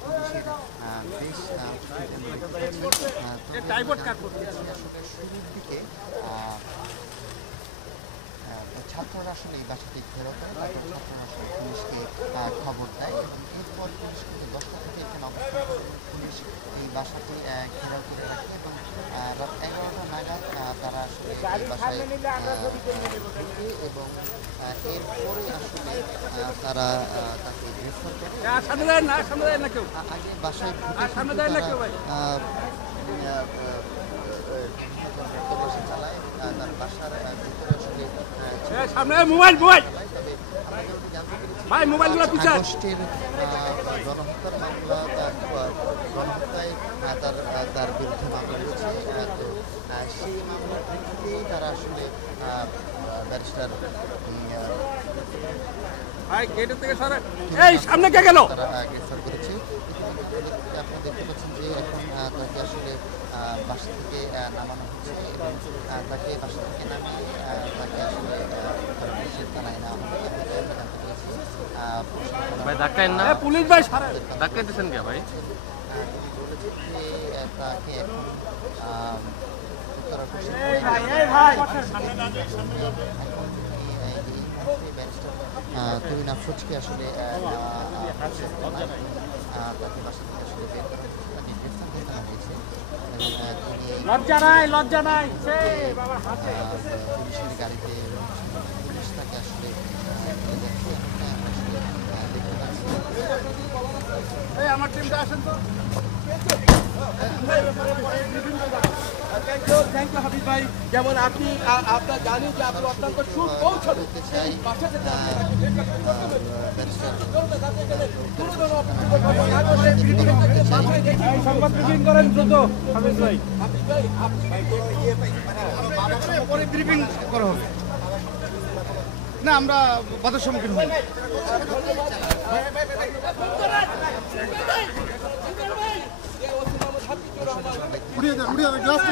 পুলিশের বেশ শুরুর দিকে ছাত্ররা আসলে এই বাসাটি ঘেরাও করে, তারপর ছাত্ররা আসলে পুলিশকে খবর দেয় এবং এরপর পুলিশ কিন্তু 10টা থেকে এখানে অবস্থান করে পুলিশ এই বাসাটি ঘেরাও করে রাখে এবং রাত 11টা নাগাদ তারা আসলে এই বাসায় ঢুকে এবং এরপরে আসলে তারা তাকে গ্রেফতার করে। আগে বাসায় চালায় তার বাসার ভিতরে আসলে আগস্টের গণহত্যার মামলা, গণহত্যায় তার বিরুদ্ধে মামলা রয়েছে। তো সেই মামলার ভিত্তিতেই তারা আসলে ব্যারিস্টার তারা গ্রেফতার করেছে। আপনারা দেখতে পাচ্ছেন যে এখন তাকে আসলে বাসা থেকে নামানো হচ্ছে এবং তাকে বাসা থেকে নামিয়ে তাকে আসলে পুলিশের থানায় নেওয়া হবে। ভাই ধাক্কায় না, পুলিশ ভাই ধাক্কা দিচ্ছেন কে ভাই? বলেছে যে তাকে এখন তরুণ আফরোজকে আসলে তাকে বাসা থেকে আসলে বের করা হচ্ছে, তাকে গ্রেফতার করে নেওয়া হয়েছে। লজ্জা নাই পুলিশের গাড়িতে পুলিশ তাকে আসলে আমার টিমটা আসেন তো। থ্যাংক ইউ হাবিব ভাই। যেমন আপনি আপনার জানি যে আপনি অত্যন্ত সুকৌশল সংবাদ ব্রিফিং করেন দ্রুত হাবিব ভাই। পরে ব্রিফিং করা হবে না, আমরা বাধার সম্মুখীন হই। উড়িয়ে দেন, গ্লাস